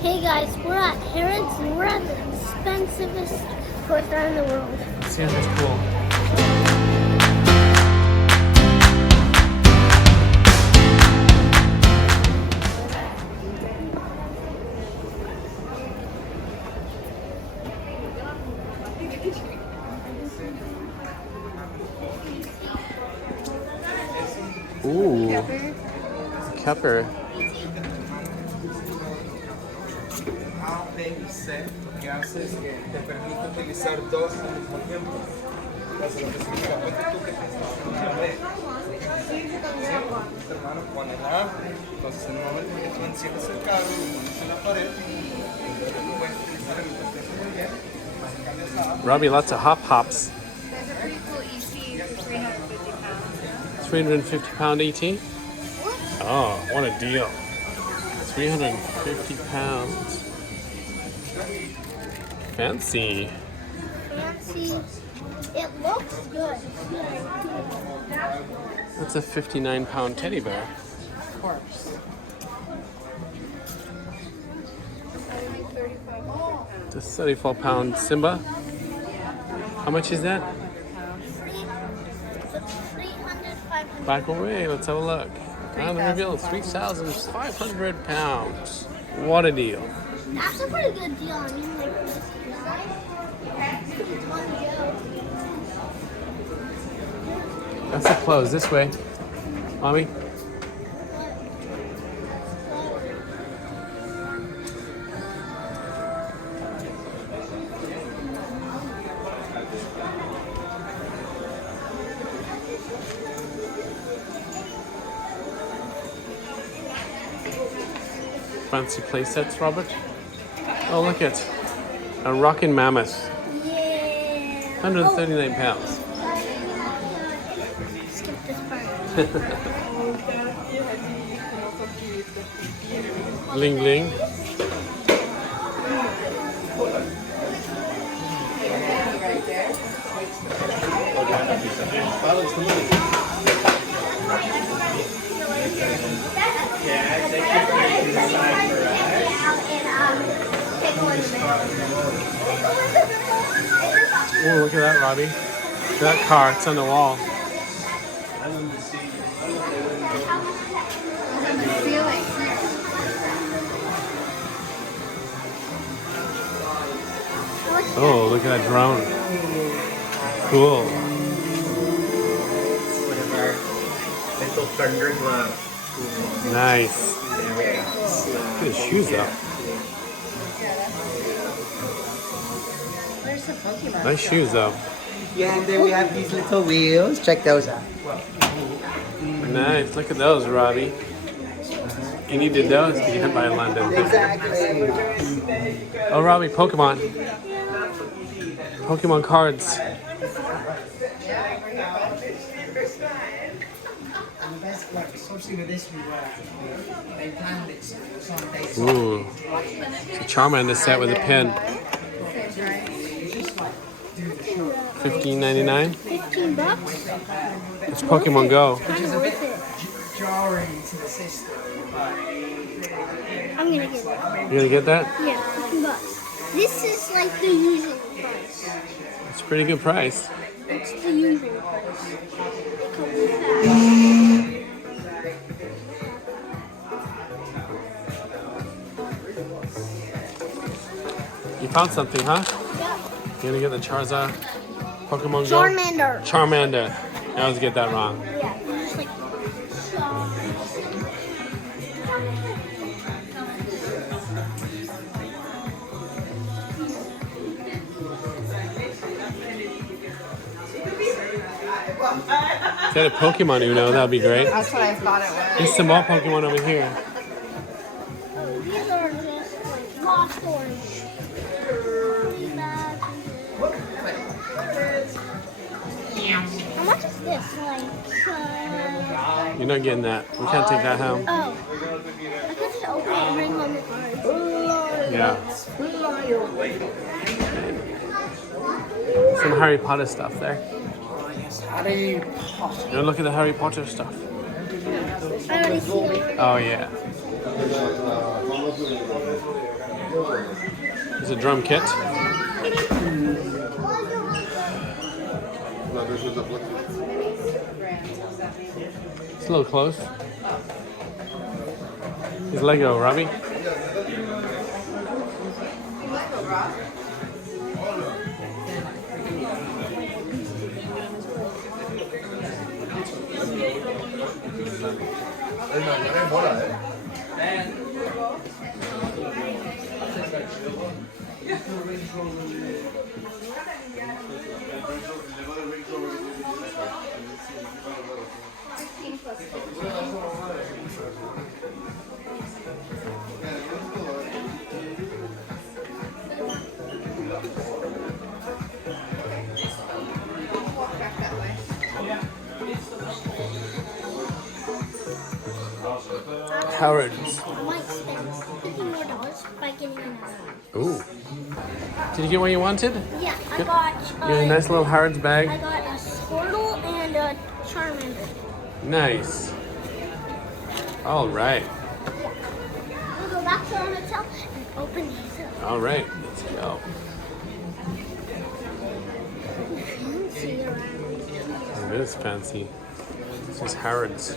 Hey guys, we're at Harrods and we're at the expensivest toy fair in the world. See, that's cool. Ooh, Kepper. Lo que hace es que te permite utilizar dos al mismo tiempo. Entonces, lo que significa, ponte tú que tienes una red. Tu hermano pone la A. Entonces, en el momento que tú enciendes el cable, lo pones en la pared, tú puedes utilizar el proceso muy bien. Cambias la A. Robbie, lots of hops. There's a pretty cool EC for 350 pounds. 350-pound ET? Oh, what a deal. 350 pounds. Fancy. Fancy. It looks good. That's a 59-pound teddy bear. Of course. The 34-pound Simba. How much is that? 300, 500. Back away. Let's have a look. On the reveal, 3,500 pounds. What a deal. That's a pretty good deal. I mean, like, this one go. That's the close. This way. Mommy? Fancy playsets, Robert? Oh, look at a rockin' mammoth. Yeah. 139 pounds. Skip this part. Bling bling. Oh, look at that, Robbie. Look at that car. It's on the wall. Oh, look at that drone. Cool. One of our little thunder glove. Nice. Look at his shoes, though. There's some Pokemon. Nice shoes, though. Yeah, and then we have these little wheels. Check those out. Nice. Look at those, Robbie. You needed those to get by London. Exactly. Oh, Robbie, Pokemon. Pokemon cards. Ooh. It's a Charmander set with a pin. $15.99. $15? It's Pokemon Go. Kind of worth it. Jarring to the system. I'm gonna get it. You gonna get that? Yeah, $15. This is like the usual price. It's a pretty good price. It's the usual price. You found something, huh? Yeah. You gonna get the Charizard Pokemon Go? Charmander. Charmander. I always get that wrong. Yeah, just like. If you had a Pokemon Uno, that'd be great. That's what I thought it was. There's some more Pokemon over here. These are just like lost orange. How much is this? Like, You're not getting that. We can't take that home. oh. I could just open it and bring home the cards. Yeah. Some Harry Potter stuff there. Harry Potter. You wanna look at the Harry Potter stuff? I already see it. Oh yeah. There's a drum kit. It's a little close. It's Lego, Robbie. Harrods. I might spend $50 more by getting another one. Ooh. Did you get what you wanted? Yeah, I Good. got You got a nice little Harrods I bag. got a Squirtle and a Charmander. Nice. All right. We'll go back to our hotel and open these up. All right. Let's go. Fancy around. It is fancy. This is Harrods.